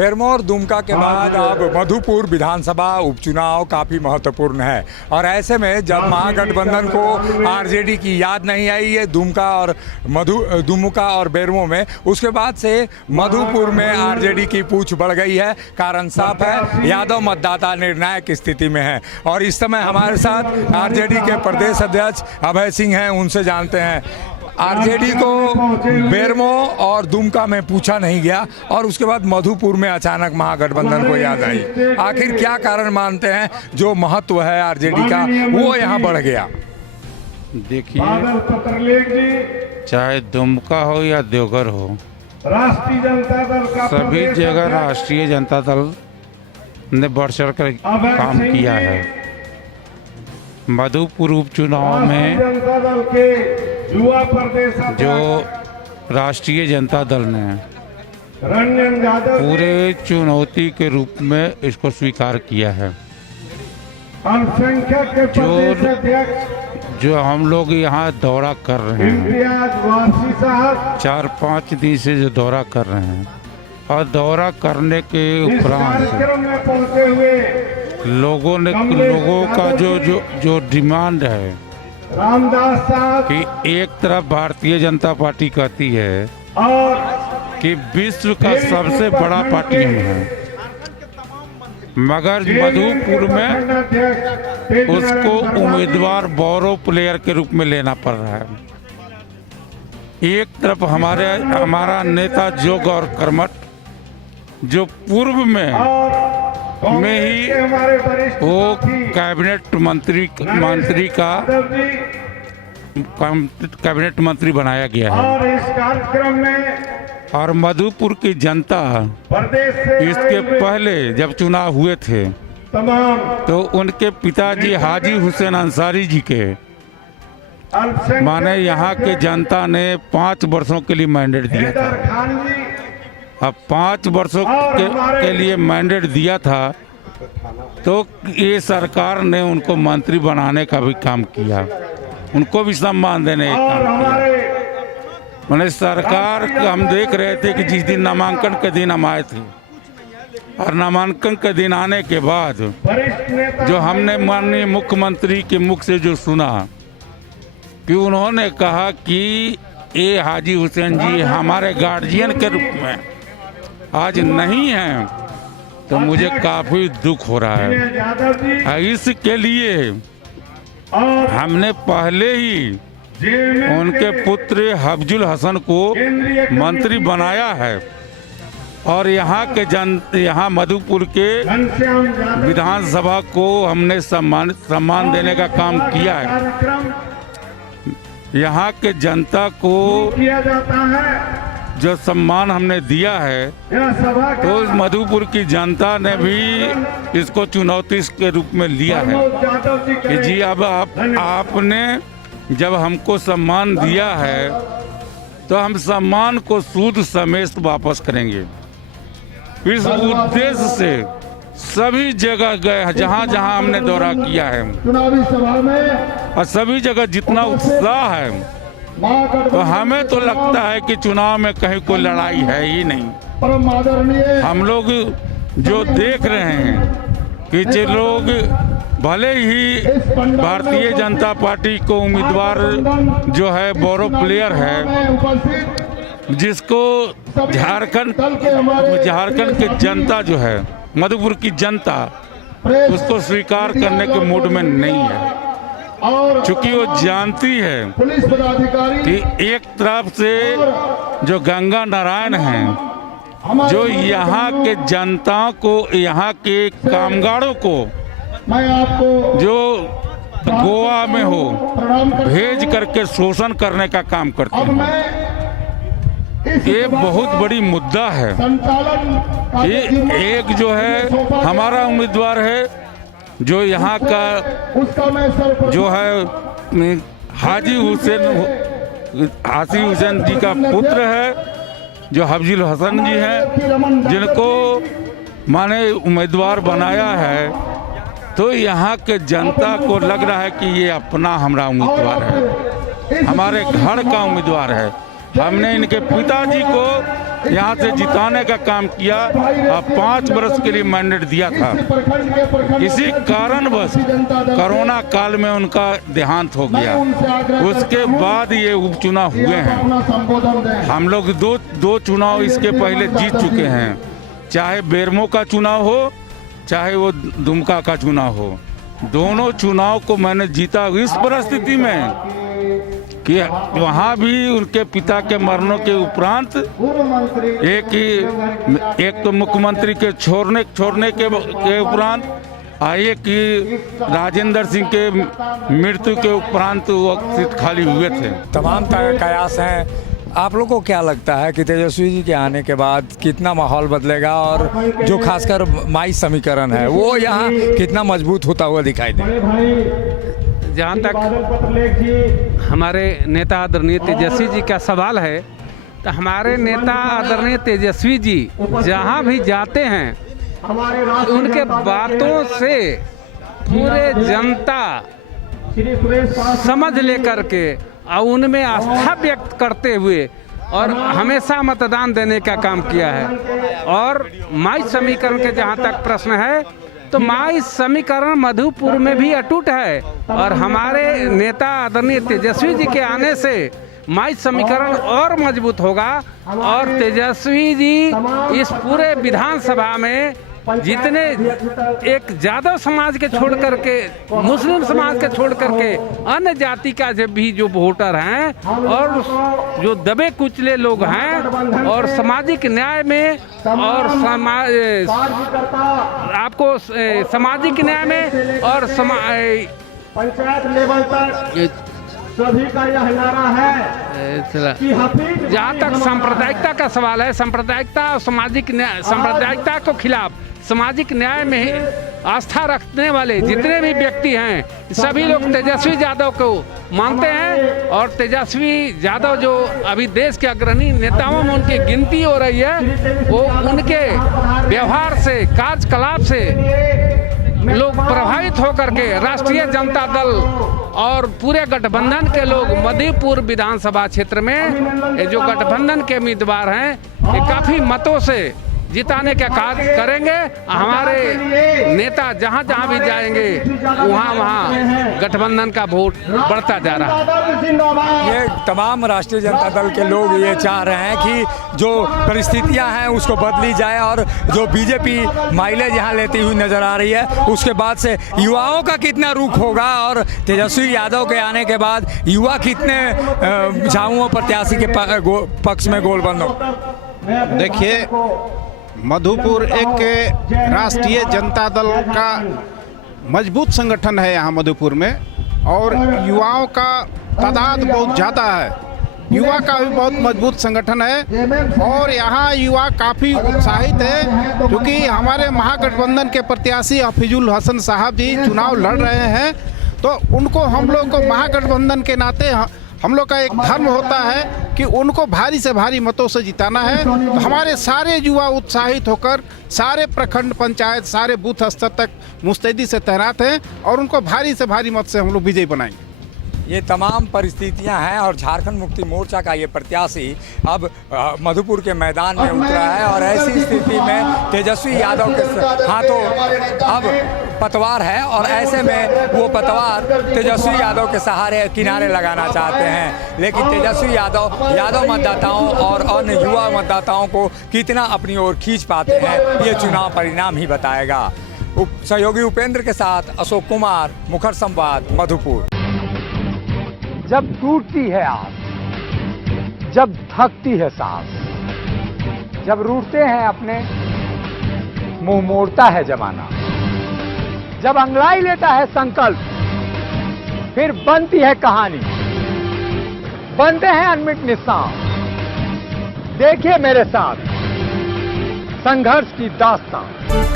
बेरमो और दुमका के बाद अब मधुपुर विधानसभा उपचुनाव काफ़ी महत्वपूर्ण है और ऐसे में जब महागठबंधन को आरजेडी की याद नहीं आई है दुमका और बेरमो में, उसके बाद से मधुपुर में आरजेडी की पूछ बढ़ गई है। कारण साफ है, यादव मतदाता निर्णायक स्थिति में है। और इस समय हमारे साथ आरजेडी के प्रदेश अध्यक्ष अभय सिंह हैं, उनसे जानते हैं। आरजेडी को बेरमो और दुमका में पूछा नहीं गया और उसके बाद मधुपुर में अचानक महागठबंधन को याद आई। आखिर क्या कारण मानते हैं जो महत्व है आरजेडी का वो यहाँ बढ़ गया? देखिए, चाहे दुमका हो या देवघर हो, राष्ट्रीय जनता दल का सभी जगह राष्ट्रीय जनता दल ने बढ़ चढ़ कर काम किया है। मधुपुर उपचुनाव में जनता दल के युवा प्रदेश जो राष्ट्रीय जनता दल ने रंजन यादव पूरे चुनौती के रूप में इसको स्वीकार किया है। अल्पसंख्यक के प्रदेश अध्यक्ष जो हम लोग यहाँ दौरा कर रहे हैं, इम्तियाज वासी साहब 4-5 दिन से जो दौरा कर रहे हैं, और दौरा करने के इस उपरांत कार्यक्रम में पहुंचे हुए लोगों का जो डिमांड है रामदास साहब कि एक तरफ भारतीय जनता पार्टी कहती है और कि विश्व का सबसे बड़ा पार्टी हम है, मगर मधुपुर में उसको उम्मीदवार बोरो प्लेयर के रूप में लेना पड़ रहा है। एक तरफ हमारा नेता जोग और कर्मठ जो पूर्व में ही वो कैबिनेट मंत्री बनाया गया है। और इस कार्यक्रम में और मधुपुर की जनता प्रदेश से इसके पहले जब चुनाव हुए थे तमाम तो उनके पिताजी हाजी हुसैन अंसारी जी के अल्पसंख्यक माने यहाँ के जनता ने 5 वर्षों के लिए मैंडेट दिया था। हैदर खान जी अब 5 वर्षों के लिए मैंडेट दिया था तो ये सरकार ने उनको मंत्री बनाने का भी काम किया, उनको भी सम्मान देने का और काम किया। हमारे मैंने सरकार हम देख रहे थे कि जिस दिन नामांकन के दिन हम आए थे और नामांकन के दिन आने के बाद वरिष्ठ नेता जो हमने माननीय मुख्यमंत्री के मुख से जो सुना कि उन्होंने कहा कि ये हाजी हुसैन जी हमारे गार्जियन के रूप में आज नहीं हैं, तो मुझे काफी दुख हो रहा है। यादव जी इसके लिए और हमने पहले ही जेल में उनके पुत्र हफजुल हसन को मंत्री बनाया है और यहाँ मधुपुर के घनश्याम यादव विधानसभा को हमने सम्मान देने का काम किया है। कार्यक्रम यहाँ के जनता को किया जाता है। जो सम्मान हमने दिया है यह सभा तो मधुपुर की जनता ने भी इसको चुनौती के रूप में लिया है यादव जी कि जी अब आपने जब हमको सम्मान दिया है तो हम सम्मान को सूद समेत वापस करेंगे। इस उद्देश्य से सभी जगह गए, जहाँ जहाँ हमने दौरा किया है चुनावी सभा में और सभी जगह जितना उत्साह है, तो हमें तो लगता है कि चुनाव में कहीं कोई लड़ाई है ही नहीं। परम आदरणीय हम लोग जो देख रहे हैं कि जो लोग भले ही भारतीय जनता पार्टी को उम्मीदवार जो है बोरो प्लेयर है, उपस्थित जिसको झारखंड की जनता जो है, मधुपुर की जनता उसको स्वीकार करने के मूड में नहीं है, और क्योंकि वो जानती है पुलिस पदाधिकारी कि एक तरफ से जो गंगा नारायण हैं, जो यहाँ के जनता को, यहाँ के कामगारों को मैं आपको जो गोवा में हो प्रणाम करता भेज करके शोषण करने का काम करते अब हैं। मैं इस ये बहुत बड़ी मुद्दा है। संचालन का ये एक जो है हमारा उम्मीदवार है जो यहाँ का उसका मैं सर्वप्रथम जो है हाजी हुसैन जी का पुत्र है, जो हफजुल हसन जी हैं, जिनको माने उम्मीदवार बनाया है, तो यहाँ के जनता को लग रहा है कि ये अपना हमारा उम्मीदवार है, हमारे घर का उम्मीदवार है। हमने इनके पिताजी को यहाँ से जिताने का काम किया और 5 वर्ष के लिए मैंडेट दिया था। इसी कारणवश कोरोना काल में उनका देहांत हो गया। उसके बाद ये उपचुनाव हुए हैं। हम लोग दो चुनाव इसके पहले जीत चुके हैं, चाहे बेरमो का चुनाव हो चाहे वो दुमका का चुनाव हो। दोनों चुनाव को मैंने जीता इस परिस्थिति में कि वहाँ भी उनके पिता के मरने के उपरांत एक तो मुख्यमंत्री के छोड़ने के उपरांत एक कि राजेंद्र सिंह के मृत्यु के उपरांत वो सीट खाली हुए थे। तमाम कयास हैं। आप लोगों को क्या लगता है कि तेजस्वी जी के आने के बाद कितना माहौल बदलेगा और जो खासकर माई समीकरण है वो यहाँ कितना मजबूत होता हुआ दिखाई दे? जहाँ तक हमारे नेता आदरणीय तेजस्वी जी का सवाल है, तो हमारे नेता आदरणीय तेजस्वी जी जहाँ भी जाते हैं उनके बातों से पूरे जनता समझ लेकर के और उनमें आस्था व्यक्त करते हुए और हमेशा मतदान देने का काम किया है। और माई समीकरण के जहाँ तक प्रश्न है तो माई समीकरण मधुपुर में भी अटूट है और हमारे नेता आदरणीय तेजस्वी जी के आने से माई समीकरण और मजबूत होगा और तेजस्वी जी इस पूरे विधानसभा में जितने एक यादव समाज के छोड़ करके मुस्लिम समाज के छोड़ करके अन्य जाति का जो वोटर हैं और जो दबे कुचले लोग हैं और सामाजिक न्याय में और आपको सामाजिक न्याय में और पंचायत लेवल तक सभी का यह नारा है कि जहाँ तक सांप्रदायिकता का सवाल है, सांप्रदायिकता और सांप्रदायिकता को खिलाफ सामाजिक न्याय में आस्था रखने वाले जितने भी व्यक्ति हैं सभी लोग तेजस्वी यादव को मानते हैं और तेजस्वी यादव जो अभी देश के अग्रणी नेताओं में उनकी गिनती हो रही है वो उनके व्यवहार से कार्यकलाप से लोग प्रभावित होकर के राष्ट्रीय जनता दल और पूरे गठबंधन के लोग मधुपुर विधानसभा क्षेत्र में ये जो गठबंधन के उम्मीदवार हैं ये काफी मतों से जिताने का कार्य करेंगे। हमारे नेता जहां जहां भी जाएंगे वहां गठबंधन का वोट बढ़ता जा रहा है। ये तमाम राष्ट्रीय जनता दल के लोग ये चाह रहे हैं कि जो परिस्थितियां हैं उसको बदली जाए और जो बीजेपी माइलेज यहाँ लेती हुई नजर आ रही है उसके बाद से युवाओं का कितना रुख होगा और तेजस्वी यादव के आने के बाद युवा कितने झामुओं प्रत्याशी के पक्ष में गोलबंद हो। देखिए, मधुपुर एक राष्ट्रीय जनता दल का मजबूत संगठन है यहाँ मधुपुर में और युवाओं का तादाद बहुत ज़्यादा है। युवा का भी बहुत मजबूत संगठन है और यहाँ युवा काफ़ी उत्साहित है क्योंकि हमारे महागठबंधन के प्रत्याशी हफीजुल हसन साहब जी चुनाव लड़ रहे हैं तो उनको हम लोग को महागठबंधन के नाते हम लोग का एक धर्म होता है कि उनको भारी से भारी मतों से जिताना है। तो हमारे सारे युवा उत्साहित होकर सारे प्रखंड पंचायत सारे बूथ स्तर तक मुस्तैदी से तैनात हैं और उनको भारी से भारी मत से हम लोग विजयी बनाएंगे। ये तमाम परिस्थितियां हैं और झारखंड मुक्ति मोर्चा का ये प्रत्याशी अब मधुपुर के मैदान में उतरा है और ऐसी स्थिति में तेजस्वी यादव के हाथों अब पतवार है और ऐसे में वो पतवार तेजस्वी यादव के सहारे किनारे लगाना चाहते हैं। लेकिन तेजस्वी यादव मतदाताओं और अन्य युवा मतदाताओं को कितना अपनी ओर खींच पाते हैं ये चुनाव परिणाम ही बताएगा। सहयोगी उपेंद्र के साथ अशोक कुमार, मुखर संवाद, मधुपुर। जब टूटती है आस, जब थकती है सांस, जब रूठते हैं अपने मुंह मोड़ता है जमाना, जब अंगड़ाई लेता है संकल्प फिर बनती है कहानी, बनते हैं अनमिट निशान। देखिए मेरे साथ संघर्ष की दास्तान।